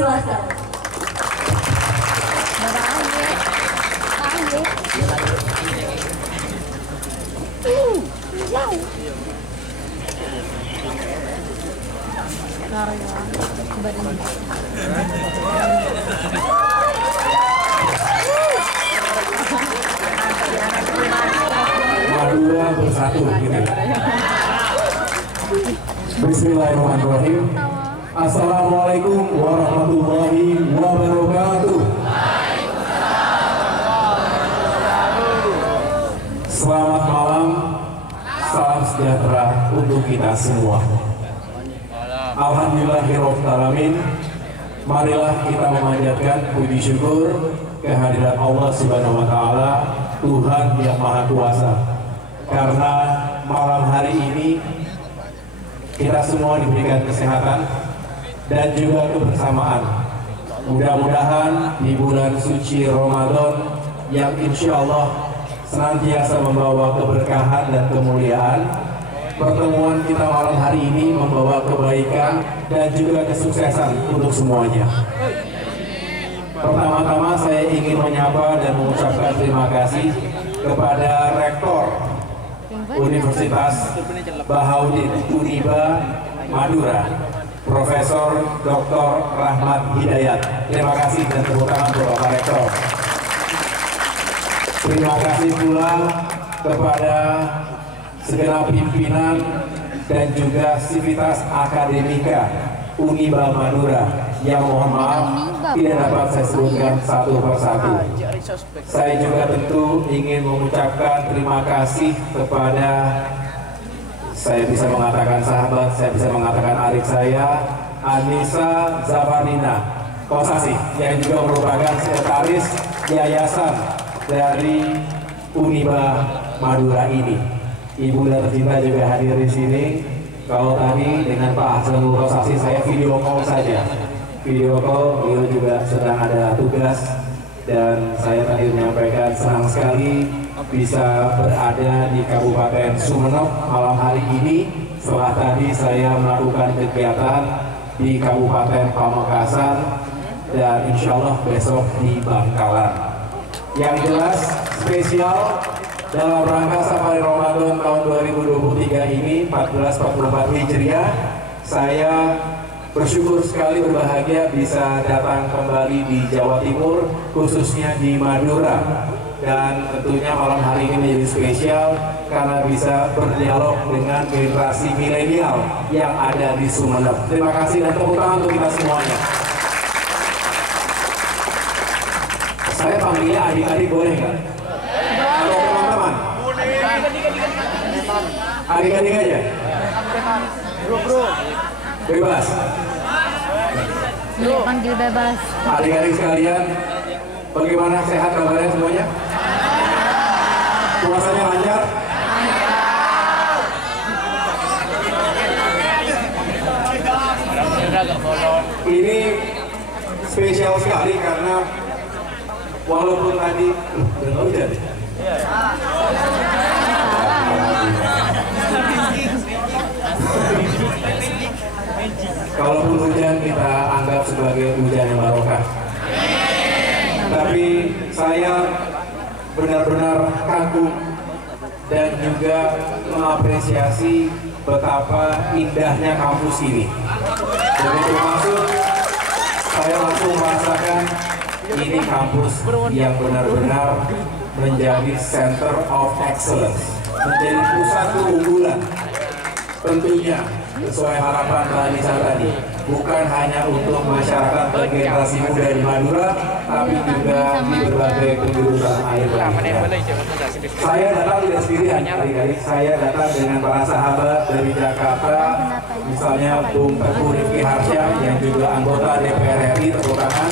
Silakan. Madura bersatu gitu. Bismillahirrahmanirrahim. Assalamualaikum warahmatullahi wabarakatuh. Selamat malam, salam sejahtera untuk kita semua. Alhamdulillahirrahmanirrahim. Marilah kita memanjatkan puji syukur kehadirat Allah Subhanahu wa Ta'ala, Tuhan yang Maha Kuasa. Karena malam hari ini kita semua diberikan kesehatan dan juga kebersamaan. Mudah-mudahan di bulan suci Ramadan yang insya Allah senantiasa membawa keberkahan dan kemuliaan, pertemuan kita malam hari ini membawa kebaikan dan juga kesuksesan untuk semuanya. Pertama-tama saya ingin menyapa dan mengucapkan terima kasih kepada Rektor Universitas Bahaudin Uniba Madura, Profesor Dr. Rahmat Hidayat. Terima kasih dan tepuk tangan untuk Bapak Rektor. Terima kasih pula kepada segenap pimpinan dan juga sivitas akademika Uniba Madura yang mohon maaf tidak dapat saya sebutkan satu persatu. Saya juga tentu ingin mengucapkan terima kasih kepada, saya bisa mengatakan sahabat, saya bisa mengatakan adik saya, Anissa Zafarina Kosasi, yang juga merupakan sekretaris yayasan dari Uniba Madura ini. Ibu dan tercinta juga hadir di sini. Kalau tadi dengan Pak Hasanul Kosasi saya video call saja. Video call, beliau juga sedang ada tugas, dan saya tadi menyampaikan senang sekali bisa berada di Kabupaten Sumeneb malam hari ini setelah tadi saya melakukan kegiatan di Kabupaten Pamekasan dan insya Allah besok di Bangkalan. Yang jelas spesial dalam rangka Safari Ramadan tahun 2023 ini 1444 Hijriah, saya bersyukur sekali, berbahagia bisa datang kembali di Jawa Timur, khususnya di Madura. Dan tentunya malam hari ini menjadi spesial karena bisa berdialog dengan generasi milenial yang ada di Sumeneb. Terima kasih dan tepuk tangan untuk kita semuanya. Saya panggilnya adik-adik boleh nggak? Atau teman-teman? Adik-adik aja? Bro. Bebas. Iya, panggil bebas. Adik-adik sekalian, bagaimana, sehat kabarnya semuanya? Puasanya lancar? Ini spesial sekali karena walaupun tadi udah hujan. Kalaupun hujan kita anggap sebagai hujan yang barokah. Tapi saya benar-benar kagum dan juga mengapresiasi betapa indahnya kampus ini. Begitu masuk, saya langsung merasakan ini kampus yang benar-benar menjadi center of excellence, menjadi pusat keunggulan. Tentunya sesuai harapan Pak Anissa tadi, bukan hanya untuk masyarakat dan generasi muda di Madura, tapi juga di berbagai penjuru tanah air lainnya. Saya datang tidak sendirian, adik-adik. Saya datang dengan para sahabat dari Jakarta, misalnya Bung Teguh Rifki Harsyam yang juga anggota DPR RI, tepuk tangan.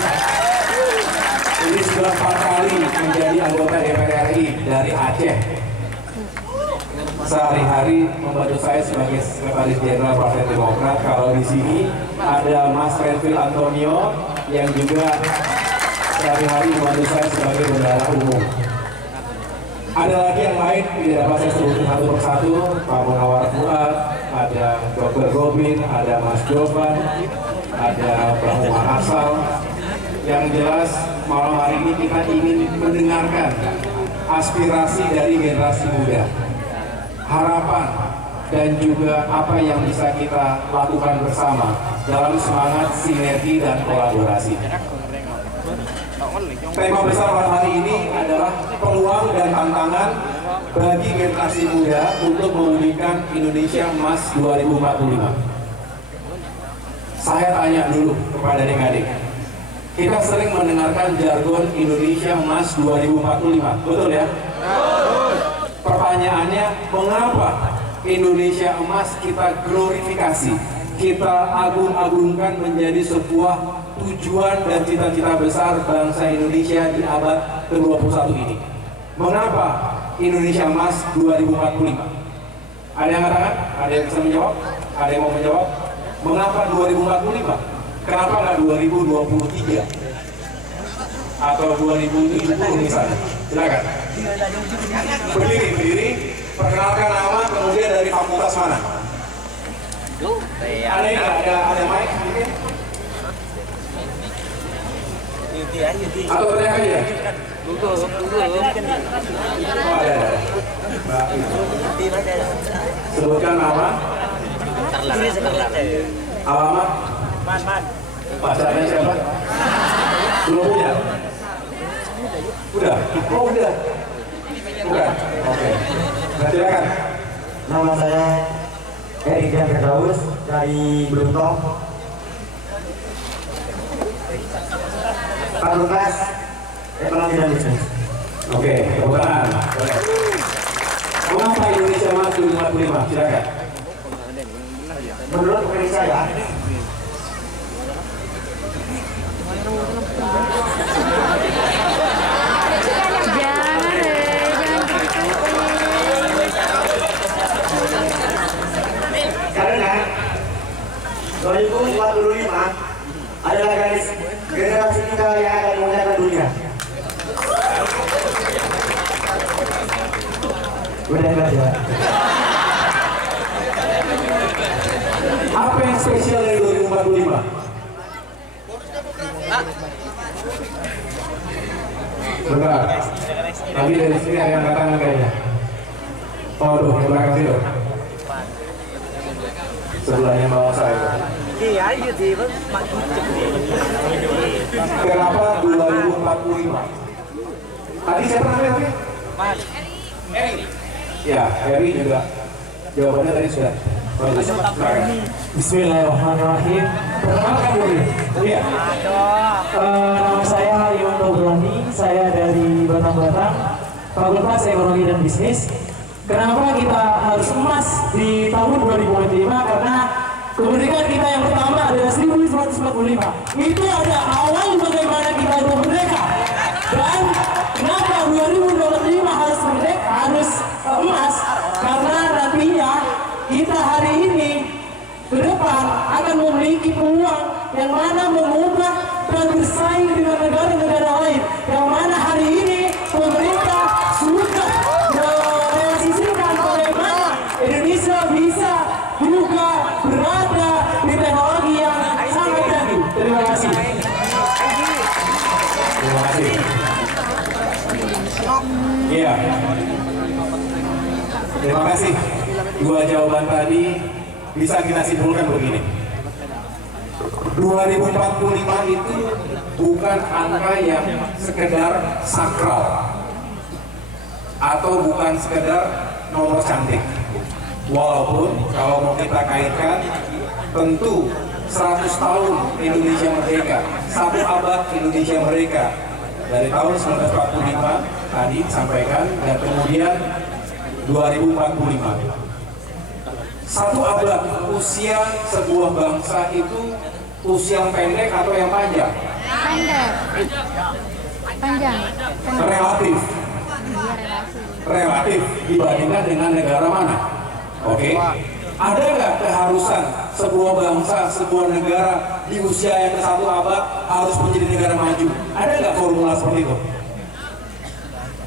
Ini sudah 4 kali menjadi anggota DPR RI dari Aceh. Sehari-hari membantu saya sebagai Sekretaris Jenderal Partai Demokrat. Kalau di sini ada Mas Renvil Antonio yang juga sehari-hari membantu saya sebagai bendahara umum. Ada lagi yang lain tidak dapat saya sebutkan satu persatu, Pak Munawar Fuad, ada Dr. Gobin, ada Mas Jovan, ada Bang Asal. Yang jelas malam hari ini kita ingin mendengarkan aspirasi dari generasi muda, harapan dan juga apa yang bisa kita lakukan bersama dalam semangat sinergi dan kolaborasi. Tema besar pada hari ini adalah peluang dan tantangan bagi generasi muda untuk mewujudkan Indonesia Emas 2045. Saya tanya dulu kepada adik-adik, kita sering mendengarkan jargon Indonesia Emas 2045, betul ya? Pertanyaannya, mengapa Indonesia Emas kita glorifikasi, kita agung-agungkan menjadi sebuah tujuan dan cita-cita besar bangsa Indonesia di abad ke-21 ini? Mengapa Indonesia Emas 2045? Ada yang katakan? Ada yang bisa menjawab? Ada yang mau menjawab? Mengapa 2045? Kenapa nggak 2023? Atau 2070 misalnya? Silakan. Berdiri, perkenalkan nama, kemudian dari fakultas mana? Ada mic mungkin? Atau teriak aja? Oh, ada. Sebutkan nama. Alamat. Pacarnya siapa? Belum punya? Udah? Oh udah? Bukan? Oke. Nah, silakan. Nama saya Erik Jan Firdaus dari Bluntong, Fakultas Ekonomi dan Bisnis. Oke, kebetulan. Mengapa Indonesia Emas 2045? Silakan. Menurut opini saya, karena 2045 adalah garis generasi kita yang akan menguasai dunia. Udah aja. Apa yang spesial dari 2045? Bentar. Tadi dari sini ada yang katakan kayaknya. Oh, aduh, yang belakang situ. Sebelahnya bawah saya. Kenapa 2045? Tadi siapa namanya? Eri. Ya, Eri juga. Jawabannya tadi sudah. Bismillahirrahmanirrahim. Perkenalkan diri. Iya. Nama saya Iwan Dobroni. Saya dari Batang, Fakultas Ekonomi dan Bisnis. Kenapa kita harus emas di tahun 2045? Karena kemerdekaan kita yang pertama adalah 1945. Itu ada awal bagaimana kita itu merdeka. Dan kenapa 2025 harus merdeka, harus emas? Karena nantinya kita hari ini ke depan akan memiliki peluang yang mana mengubah dan bersaing dengan negara-negara lain, yang mana hari ini pemerintah sudah merealisasikan bagaimana Indonesia bisa juga berada di teknologi yang sangat canggih. Terima kasih. Terima kasih. Iya. Terima kasih. Dua jawaban tadi bisa kita simpulkan begini. 2045 itu bukan angka yang sekedar sakral atau bukan sekedar nomor cantik. Walaupun kalau mau kita kaitkan, tentu 100 tahun Indonesia merdeka, 1 abad Indonesia merdeka dari tahun 1945 tadi disampaikan, dan kemudian 2045. 1 abad usia sebuah bangsa itu usia yang pendek atau yang panjang? Panjang. Relatif. Relatif dibandingkan dengan negara mana? Oke. Ada nggak keharusan sebuah bangsa, sebuah negara di usia yang ke 1 abad harus menjadi negara maju? Ada nggak formula seperti itu?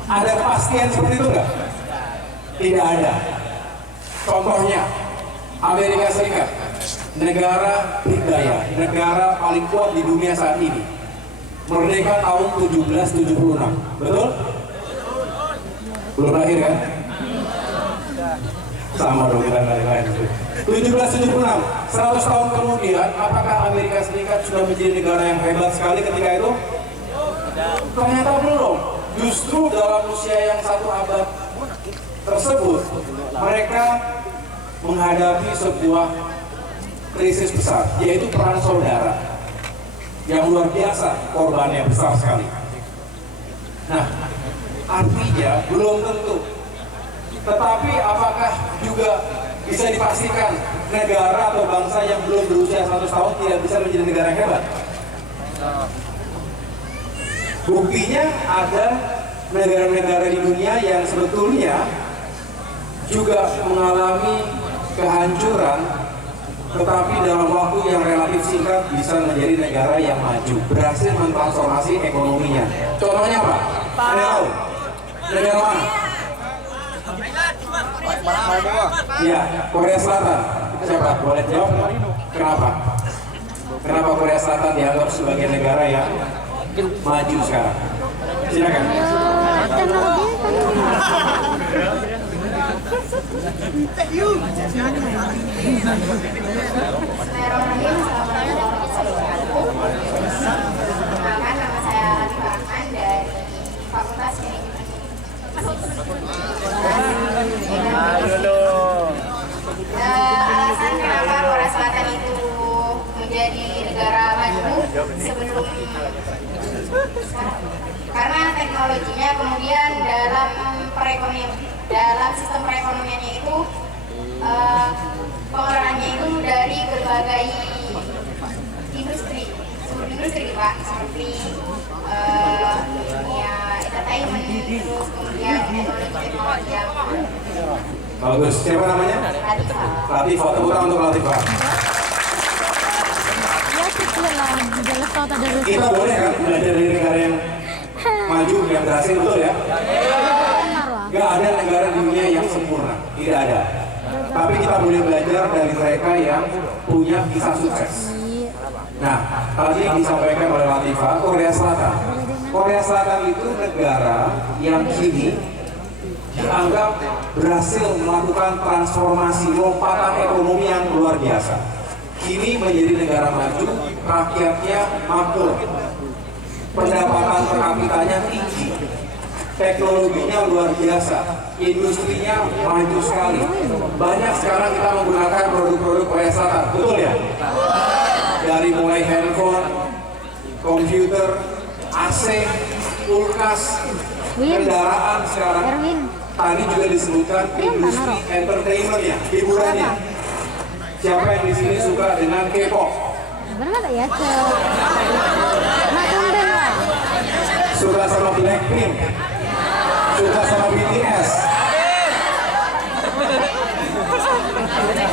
Ada kepastian seperti itu nggak? Tidak ada. Contohnya Amerika Serikat negara berdaya, negara paling kuat di dunia saat ini. Merdeka tahun 1776, betul? Belum lahir kan? Sama dong kita lain-lain. 1776, 100 tahun kemudian, apakah Amerika Serikat sudah menjadi negara yang hebat sekali ketika itu? Ternyata belum. Justru dalam usia yang 1 abad tersebut, mereka menghadapi sebuah krisis besar, yaitu perang saudara yang luar biasa, korbannya besar sekali. Nah, artinya belum tentu. Tetapi apakah juga bisa dipastikan negara atau bangsa yang belum berusia 100 tahun tidak bisa menjadi negara yang hebat? Buktinya ada negara-negara di dunia yang sebetulnya juga mengalami kehancuran, tetapi dalam waktu yang relatif singkat bisa menjadi negara yang maju, berhasil mentransformasi ekonominya. Contohnya apa? Anda tahu? Negara mana? Ya, Korea Selatan. Siapa? Boleh jawab? Kenapa? Kenapa Korea Selatan dianggap sebagai negara yang maju sekarang? Silakan. Nama saya Rahman dari Fakultas alasan kenapa Korea Selatan itu menjadi negara maju sebelum karena teknologinya, kemudian dalam sistem perekonomiannya itu pengelolaannya itu dari berbagai industri Pak, seperti ya entertainment, terus kemudian teknologi yang Bagus. Siapa namanya? Latifah. Tepuk tangan untuk Latifah. Kita boleh kan belajar dari negara yang maju, yang berhasil, betul ya? Gak ada negara di dunia yang sempurna, tidak ada. Tapi kita boleh belajar dari mereka yang punya kisah sukses. Nah, tadi disampaikan oleh Latifah, Korea Selatan. Korea Selatan itu negara yang kini dianggap berhasil melakukan transformasi lompatan ekonomi yang luar biasa. Kini menjadi negara maju, rakyatnya makmur, pendapatan per kapitanya tinggi, teknologinya luar biasa, industrinya maju sekali. Banyak sekarang kita menggunakan produk-produk Korea Selatan, betul ya? Dari mulai handphone, komputer, AC, kulkas, kendaraan sekarang. Tadi juga disebutkan industri entertainment-nya, hiburannya. Siapa yang di sini suka dengan K-pop? Suka sama Blackpink, suka sama BTS,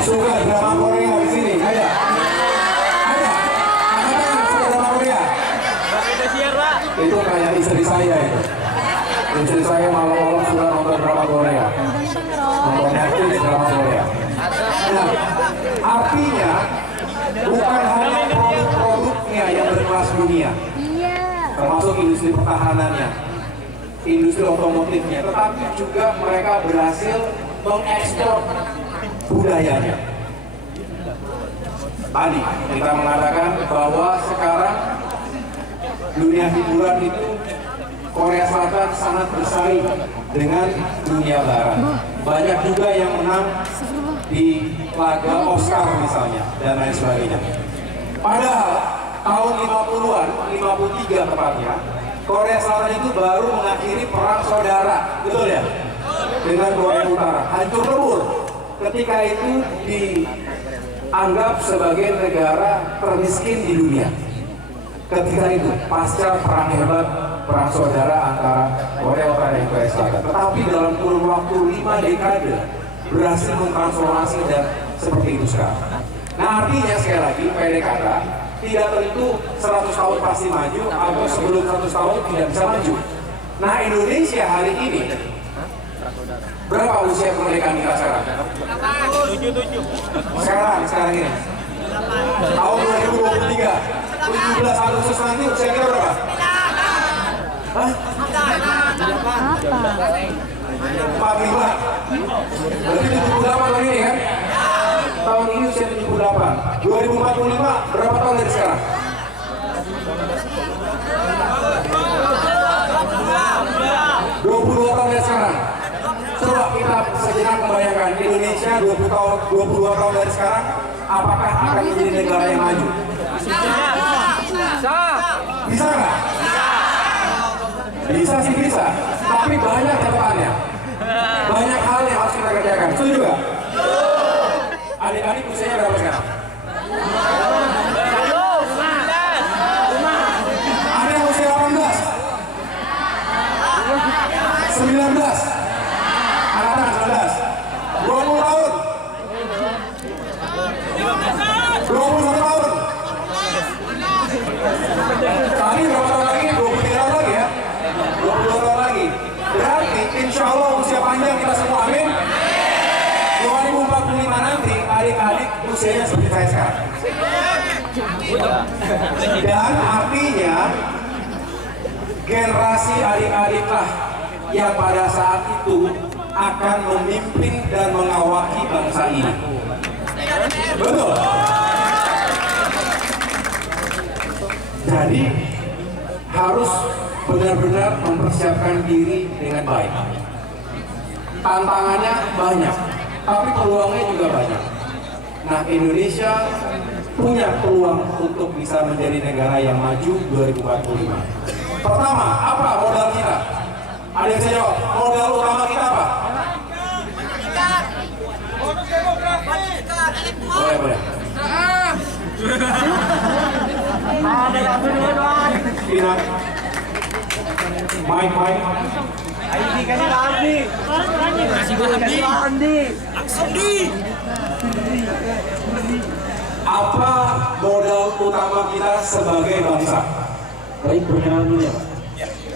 suka drama Korea di sini, ada? Ada yang suka drama Korea? Itu kayak istri saya itu. Istri saya malam-malam suka nonton drama Korea, nonton Netflix drama Korea. Nah, artinya bukan hanya produk-produknya yang berkelas dunia, termasuk industri pertahanannya, industri otomotifnya, tetapi juga mereka berhasil mengekspor budayanya. Tadi kita mengatakan bahwa sekarang dunia hiburan itu Korea Selatan sangat bersaing dengan dunia barat. Banyak juga yang menang di laga Oscar misalnya dan lain sebagainya. Padahal tahun 50-an, 53 tepatnya, Korea Selatan itu baru mengakhiri perang saudara, betul ya? Dengan Korea Utara, hancur lebur. Ketika itu dianggap sebagai negara termiskin di dunia. Ketika itu, pasca perang hebat, perang saudara antara Korea Utara dan Korea Selatan. Tetapi dalam kurun waktu 5 dekade, berhasil mentransformasi dan seperti itu sekarang. Nah, artinya sekali lagi, pendek kata, tidak tentu 100 tahun pasti maju atau sebelum 100 tahun tidak bisa maju. Nah, Indonesia hari ini berapa usia kemerdekaan kita sekarang? Sekarang ini Tahun 2023, 17 Agustus nanti usia kita berapa? Hah? 45. Berarti 78 tahun ini kan? Tahun ini usia 78. 2045 berapa tahun dari sekarang? 22 tahun dari sekarang. Coba kita sejenak membayangkan Indonesia 22 tahun dari sekarang, apakah akan menjadi negara yang maju? Bisa nggak? Bisa sih bisa, tapi banyak catatannya. Banyak hal yang harus kita kerjakan. Setuju nggak? Adik-adik usianya berapa sekarang? Ada yang usia 18? 19? Angkatan 19? 20 tahun? 21 tahun? Tadi berapa tahun lagi? 23 tahun lagi ya? 22 tahun lagi. Berarti insya Allah usia panjang kita semua, amin. 2045 nanti adik-adik usianya seperti saya sekarang. Dan artinya generasi adik-adiklah yang pada saat itu akan memimpin dan mengawaki bangsa ini. Betul. Jadi harus benar-benar mempersiapkan diri dengan baik. Tantangannya banyak, tapi peluangnya juga banyak. Nah, Indonesia punya peluang untuk bisa menjadi negara yang maju 2045. Pertama, apa modal kita? Ada yang saya jawab, modal utama kita apa? Boleh. Ina, Mike. Apa modal utama kita sebagai bangsa? Baik, perkenalan dulu ya Pak.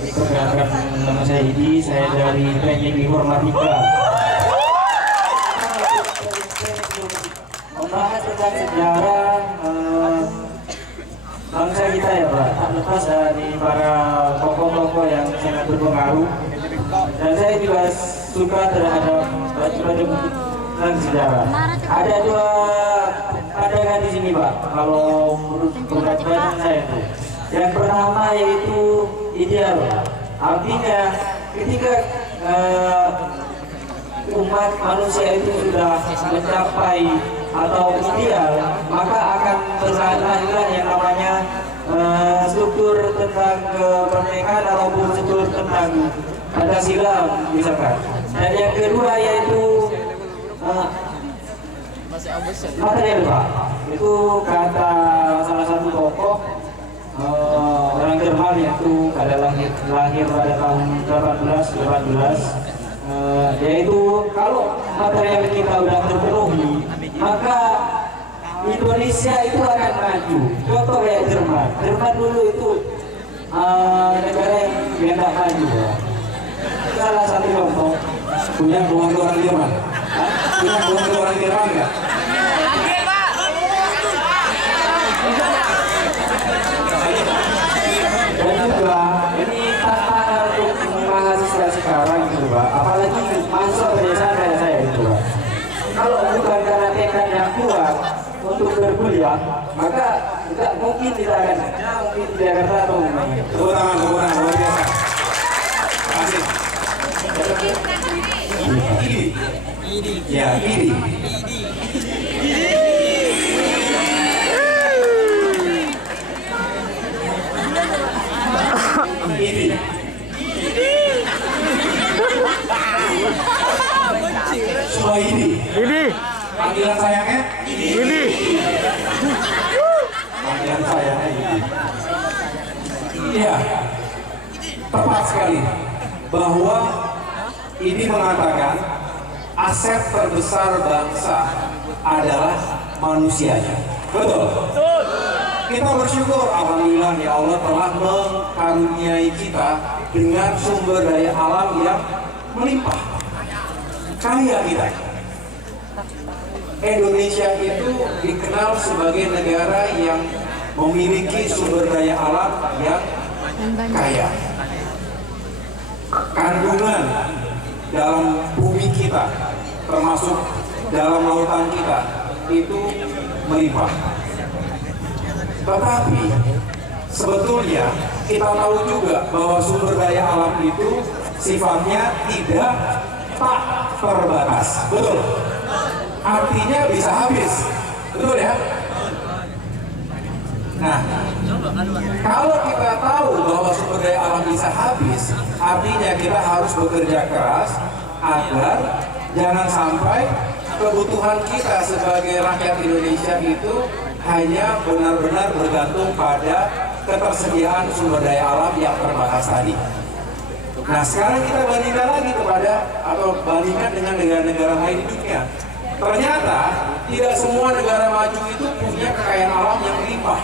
Perkenalkan, nama saya Idi, saya dari Teknik Informatika. Membahas tentang sejarah bangsa kita ya Pak, tak lepas dari para tokoh-tokoh yang sangat berpengaruh. Dan saya juga suka terhadap baca-baca buku tentang sejarah. Ada dua pandangan di sini Pak, kalau menurut pembacaan saya itu. Yang pertama yaitu ideal, artinya ketika umat manusia itu sudah mencapai atau ideal, maka akan terlahirlah yang namanya struktur tentang kemerdekaan ataupun struktur tentang Pancasila misalkan. Dan yang kedua yaitu material Pak, itu kata salah satu tokoh orang Jerman yaitu pada lahir pada tahun 1818, yaitu kalau material kita sudah terpenuhi maka Indonesia itu akan maju. Contoh kayak Jerman dulu itu negara yang tidak maju. Salah satu contoh. Punya keluarga orang Jerman? Punya keluarga orang Jerman nggak? Dan juga ini tantangan untuk mahasiswa sekarang gitu Pak, apalagi masuk pedesaan kayak saya itu Pak. Kalau bukan karena tekad yang kuat untuk berkuliah, maka tidak mungkin kita akan mungkin di Jakarta atau Tepuk tangan, luar biasa. Kasih. Idi. Ya, Idi. Semua ini. Panggilan sayangnya ini. Panggilan sayangnya ini. Iya, tepat sekali bahwa ini mengatakan aset terbesar bangsa adalah manusianya. Betul. Kita bersyukur, alhamdulillah ya Allah telah mengkaruniai kita dengan sumber daya alam yang melimpah. Kaya kita. Indonesia itu dikenal sebagai negara yang memiliki sumber daya alam yang kaya. Kandungan dalam bumi kita, termasuk dalam lautan kita, itu melimpah. Tetapi sebetulnya kita tahu juga bahwa sumber daya alam itu sifatnya tidak tak terbatas. Betul? Artinya bisa habis. Betul ya? Nah, kalau kita tahu bahwa sumber daya alam bisa habis, artinya kita harus bekerja keras agar jangan sampai kebutuhan kita sebagai rakyat Indonesia itu hanya benar-benar bergantung pada ketersediaan sumber daya alam yang terbatas tadi. Nah, sekarang kita bandingkan lagi bandingkan dengan negara-negara lain di dunia. Ternyata tidak semua negara maju itu punya kekayaan alam yang melimpah.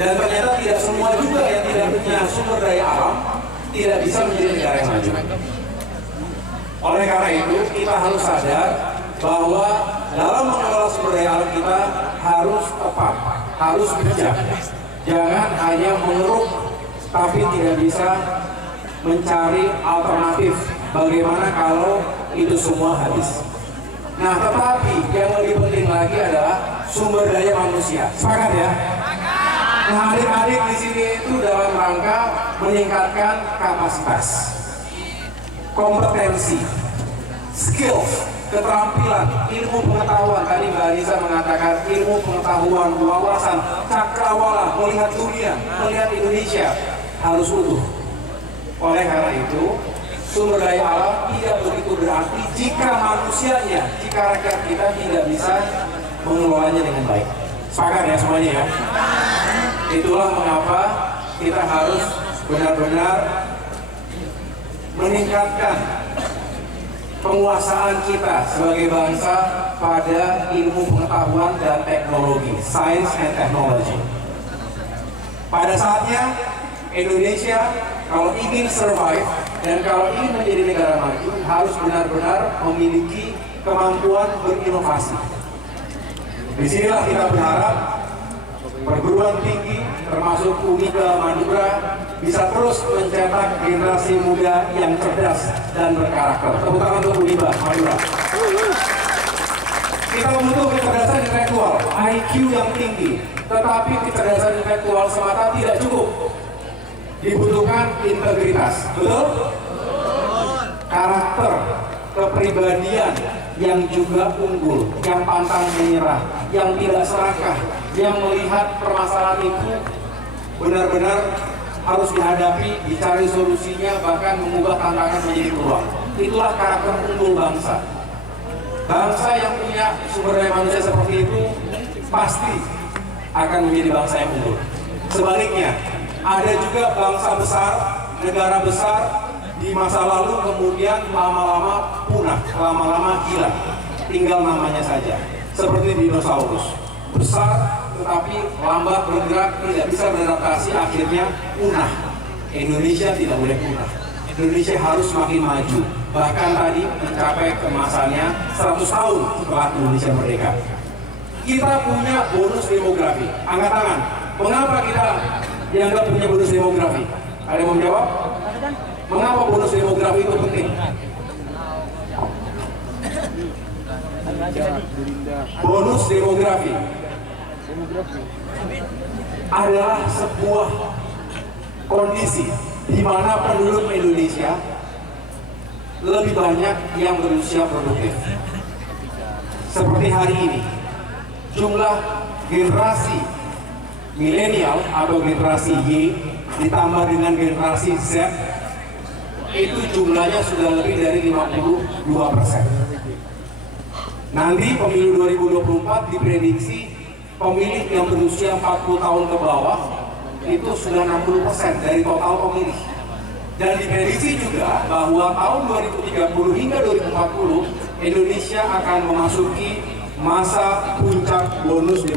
Dan ternyata tidak semua juga yang tidak punya sumber daya alam tidak bisa menjadi negara yang maju. Oleh karena itu, kita harus sadar bahwa dalam mengelola sumber daya alam kita harus tepat, harus bijak. Jangan hanya mengeruk, tapi tidak bisa mencari alternatif bagaimana kalau itu semua habis. Nah, tetapi yang lebih penting lagi adalah sumber daya manusia. Sepakat ya? Nah, adik-adik di sini itu dalam rangka meningkatkan kapasitas, kompetensi, skills, keterampilan, ilmu pengetahuan. Tadi Mbak Anissa mengatakan ilmu pengetahuan, wawasan, cakrawala, melihat dunia, melihat Indonesia harus utuh. Oleh karena itu, sumber daya alam tidak begitu berarti jika manusianya, jika rakyat kita tidak bisa mengelolanya dengan baik. Sepakat ya semuanya ya? Itulah mengapa kita harus benar-benar meningkatkan penguasaan kita sebagai bangsa pada ilmu pengetahuan dan teknologi, science and technology. Pada saatnya Indonesia kalau ingin survive dan kalau ingin menjadi negara maju harus benar-benar memiliki kemampuan berinovasi. Disinilah kita berharap perguruan tinggi termasuk Uniba Madura bisa terus mencetak generasi muda yang cerdas dan berkarakter. Tepuk tangan untuk Uniba Madura. Kita butuh kecerdasan intelektual, IQ yang tinggi, tetapi kecerdasan intelektual semata tidak cukup. Dibutuhkan integritas, betul? Karakter, kepribadian yang juga unggul, yang pantang menyerah, yang tidak serakah, yang melihat permasalahan itu benar-benar harus dihadapi, dicari solusinya, bahkan mengubah tantangan menjadi peluang. Itulah karakter unggul bangsa. Bangsa yang punya sumber daya manusia seperti itu pasti akan menjadi bangsa yang unggul. Sebaliknya, ada juga bangsa besar, negara besar di masa lalu kemudian lama-lama punah, lama-lama hilang, tinggal namanya saja. Seperti dinosaurus, besar tetapi lambat bergerak, tidak bisa beradaptasi, akhirnya punah. Indonesia tidak boleh punah. Indonesia harus makin maju. Bahkan tadi mencapai kemasannya 100 tahun setelah Indonesia merdeka. Kita punya bonus demografi. Angkat tangan. Mengapa kita dianggap punya bonus demografi? Ada yang mau menjawab? Mengapa bonus demografi itu penting? Bonus demografi adalah sebuah kondisi di mana penduduk Indonesia lebih banyak yang berusia produktif. Seperti hari ini, jumlah generasi milenial atau generasi Y ditambah dengan generasi Z itu jumlahnya sudah lebih dari 52%. Nanti pemilu 2024 diprediksi pemilih yang berusia 40 tahun ke bawah itu sudah 60% dari total pemilih. Dan diprediksi juga bahwa tahun 2030 hingga 2040 Indonesia akan memasuki masa puncak bonus